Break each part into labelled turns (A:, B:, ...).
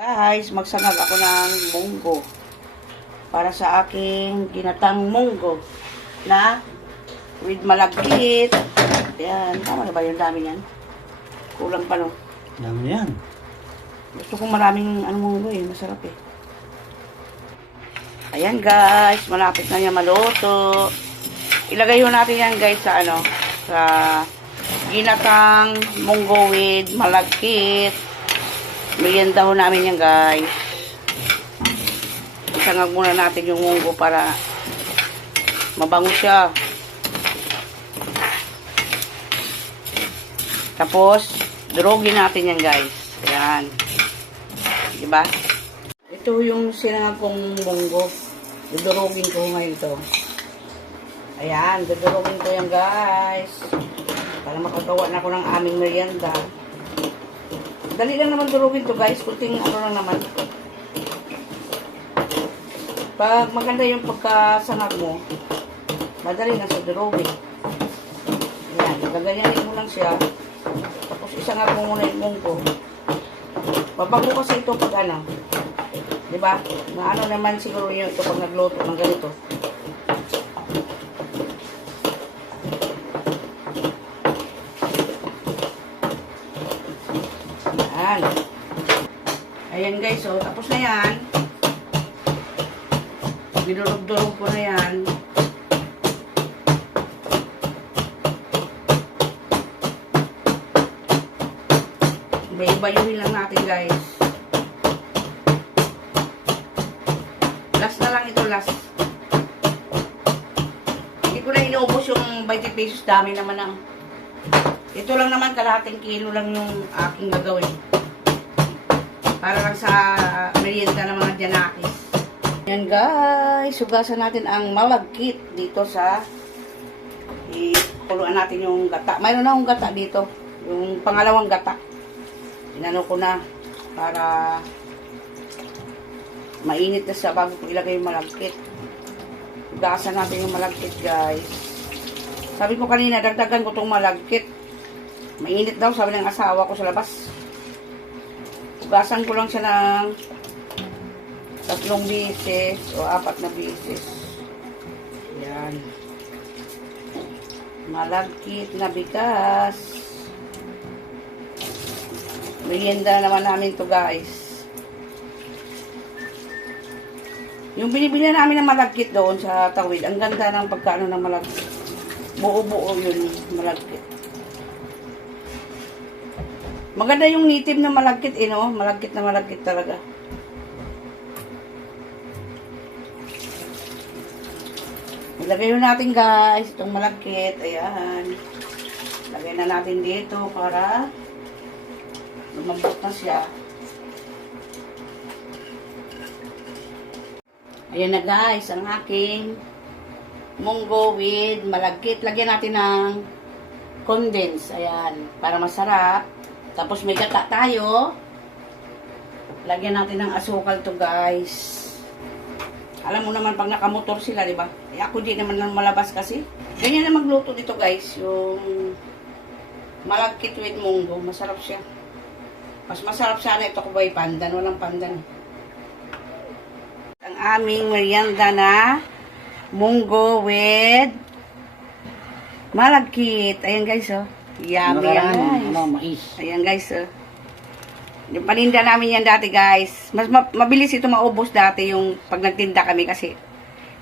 A: Guys, magsangag ako ng munggo para sa aking ginatang munggo na with malagkit. Ayan, tama na ba yung dami yan? Kulang pa no.
B: Dami yan.
A: Gusto kong maraming ano munggo eh, masarap eh. Ayan guys, malapit na niya maluto. Ilagay ho natin yan guys sa ano, sa ginatang munggo with malagkit. Merienda ho namin yan guys. Isangag muna natin yung munggo para mabango siya. Tapos, durugin natin yan guys. Ayan. Diba? Ito yung sinangag kong munggo. Dudurugin ko ngayon ito. Ayan, dudurugin ko yan guys. Para makagawa na ako ng aming merienda. Dali lang naman durugin to guys. Kunting ano lang naman. Pag maganda yung pagkasangag mo, madali na sa durugin. Ayan, gaganyanin mo lang siya. Tapos isangag mo muna yung munggo. Babago kasi ito pag ano. Di ba? Na ano naman siguro yun ito pag nagluto ng ganito. Ayan. Ayan guys, so tapos na yan. Dinurog-durog ko na yan. Iba-ibayuhin lang natin guys. Last na lang ito, last. Hindi ko na inuubos yung 20 pesos. Dami naman ang... Ito lang naman, kalahating kilo lang yung aking gagawin. Para lang sa merienda ng mga janakis. Yan guys, sugasan natin ang malagkit dito sa ikuluan natin yung gata. Mayroon na akong gata dito. Yung pangalawang gata. Inano ko na para mainit na siya bago ko ilagay yung malagkit. Gasan natin yung malagkit, guys. Sabi ko kanina, dagdagan ko tong malagkit. Mainit daw, sabi ng asawa ko sa labas. Ugasan ko lang siya ng tatlong bisis o apat na bisis. Yan. Malagkit na bigas. Merienda na naman namin to guys. Yung binibili namin ng malagkit doon sa tawid, ang ganda ng pagkaano ng malagkit. Buo-buo yun, malagkit. Maganda yung native na malagkit, eh, no? Malagkit na malagkit talaga. Ilagay na natin guys, itong malagkit. Ayan. Lagay na natin dito para lumambot na siya. Ayan na guys, ang aking munggo with malagkit. Lagyan natin ng condense. Ayan, para masarap. Tapos may gata tayo. Lagyan natin ng asukal to guys. Alam mo naman pag nakamotor sila, di ba? Eh, ako di naman malabas kasi. Ganyan na magluto dito guys. Yung malagkit with munggo. Masarap siya. Mas masarap sana ito kung may pandan. Walang pandan. Ang aming merienda na munggo with malagkit. Ayan guys, oh. Yummy yan, guys.
B: Ano, mais.
A: Ayan guys, oh. Yung paninda namin yan dati guys. Mas ma- mabilis ito maubos dati yung pag nagtinda kami kasi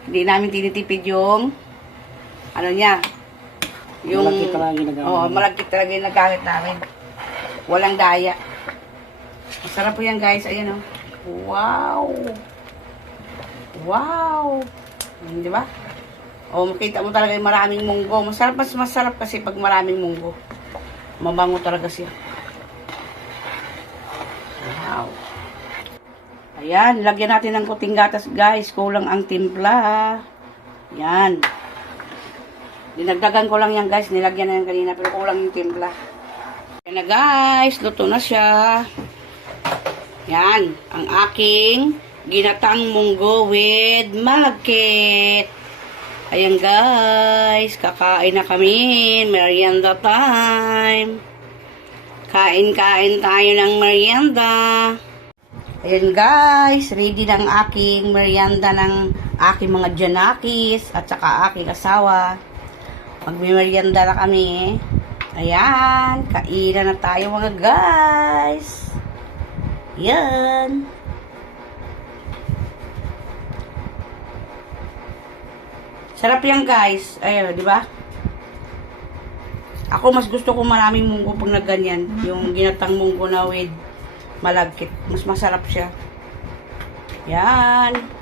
A: hindi namin tinitipid yung ano niya. Yung,
B: Malagkit talaga yung ginagamit.
A: Oo, malagkit talaga yung nagamit namin. Walang daya. Masarap po yan guys. Ayan oh. Wow! Wow! Di ba? O, makita mo talaga yung maraming munggo. Masarap, mas masarap kasi pag maraming munggo. Mabango talaga siya. Wow. Ayan, lagyan natin ng kuting gatas guys. Kulang ang timpla. Yan. Dinagdagan ko lang yan guys. Nilagyan na yan kanina pero kulang yung timpla. Yan na guys. Luto na siya. Yan. Ang aking ginatang munggo with malagkit. Ayan guys. Kakain na kami. Merienda time. Kain-kain tayo ng merienda. Ayan guys, ready ang aking merienda ng aking mga janakis at saka aking asawa. Magmimerienda na kami. Ayan, kainan na tayo mga guys. Yan. Sarap yan guys. Ayun, di ba? Ako mas gusto ko maraming munggo pag na ganyan. Yung ginatang munggo na with malagkit. Mas masarap siya. Yan.